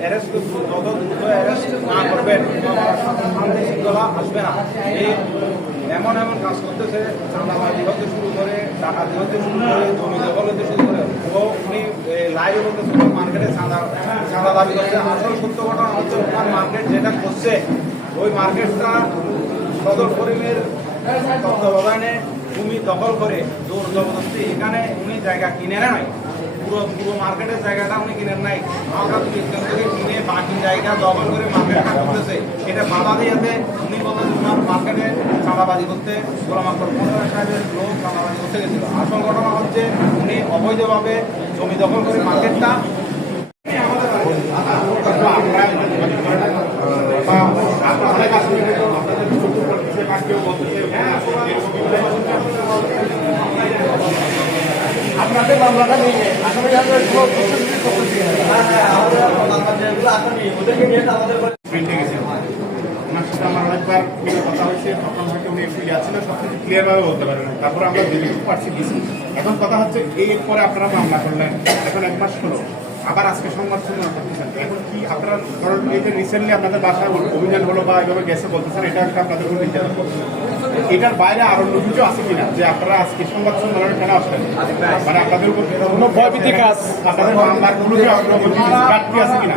Arrest যত দ্রুত arrest না করবেন, শান্তি শৃঙ্খলা আসবে না। এই এমন এমন কাজ করতেছে, চাঁদাবাজি হতে শুরু করে, ডাকাতি হতে শুরু করে, জমি দখল হতে শুরু করে ও উনি লাইভ বলতেছে মার্কেটে চাঁদা চাঁদা দাবি করছে। আসল সত্য ঘটনা হচ্ছে ওনার মার্কেট যেটা করছে, ওই মার্কেটটা সদর করিমের তত্ত্বাবধানে ভূমি দখল করে, জোর জবরদস্তি। এখানে উনি জায়গা কিনে নাই। পুরো পুরো মার্কেটের জায়গাটা উনি কিনেন নাই। আমরা থেকে কিনে বাকি জায়গা দখল করে মার্কেটটা করতেছে। এটা বাধা দিয়েছে। উনি বলতেন ওনার মার্কেটে চাঁদাবাজি করতে গোলাম আকবর সাহেবের লোক চাঁদাবাজি করতে গেছিল। আসল ঘটনা হচ্ছে উনি অবৈধভাবে জমি দখল করে মার্কেটটা অনেক আসলে আপনাদের চতুর্থ করতেছে বা কেউ বলতেছে আপনাদের মামলাটা নিয়ে আসামি ওদেরকে নিয়ে আমাদের আমার অনেকবার কথা হয়েছে। সব কিছু ক্লিয়ারভাবে বলতে পারেন। না তারপরে আমরা দিল্লি পারছি এখন কথা হচ্ছে, এই পরে আপনারা মামলা করলেন। এখন এক মাস হলো। আবার আজকে সংবাদ সম্মেলন করতেছেন। এখন কি আপনারা ধরুন এই যে রিসেন্টলি আপনাদের বাসায় অভিযান হলো বা এইভাবে গেছে বলতেছেন এটা একটা আপনাদের উপর নির্যাতন এটার বাইরে আরও অন্য কিছু আছে কিনা? যে আপনারা আজকে সংবাদ সম্মেলনে কেন আসলেন? মানে আপনাদের উপর কোনো ভয়ভীতি কাজ। আপনাদের মামলার কোনো ঘাটতি আছে কিনা?